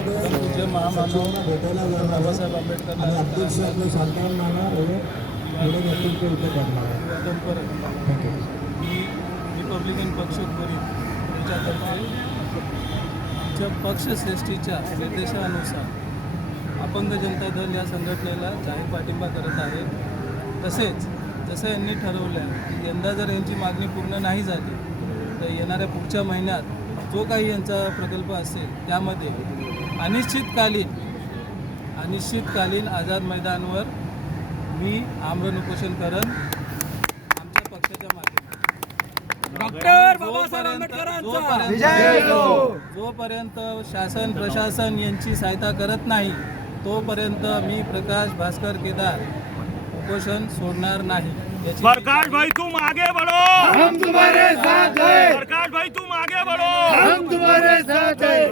पूज्य महामानव बाबासाहेब आंबेडकर रिपब्लिकन पक्ष यांच्यातर्फे आमच्या पक्षश्रेष्ठीच्या निर्देशानुसार अपंग जनता दल या संघटनेला जाहीर पाठिंबा करत आहे। तसेच जसं यांनी ठरवलं की यंदा जर यांची मागणी पूर्ण नाही झाली तर येणाऱ्या पुढच्या महिन्यात जो काही यांचा प्रकल्प असेल त्यामध्ये अनिश्चितकालीन आझाद मैदानवर मी आमरण उपोषण करेन आमच्या पक्षाच्या माध्यमातून। डॉक्टर बाबासाहेब आंबेडकरांचा जोपर्यंत शासन प्रशासन यांची सहायता करत नाही तोपर्यंत मी प्रकाश भास्कर केदार उपोषण सोडणार नहीं। प्रकाश भाई तुम आगे बढ़ो, हम तुम्हारे साथ हैं। प्रकाश भाई तुम आगे बढ़ो, हम तुम्हारे साथ हैं।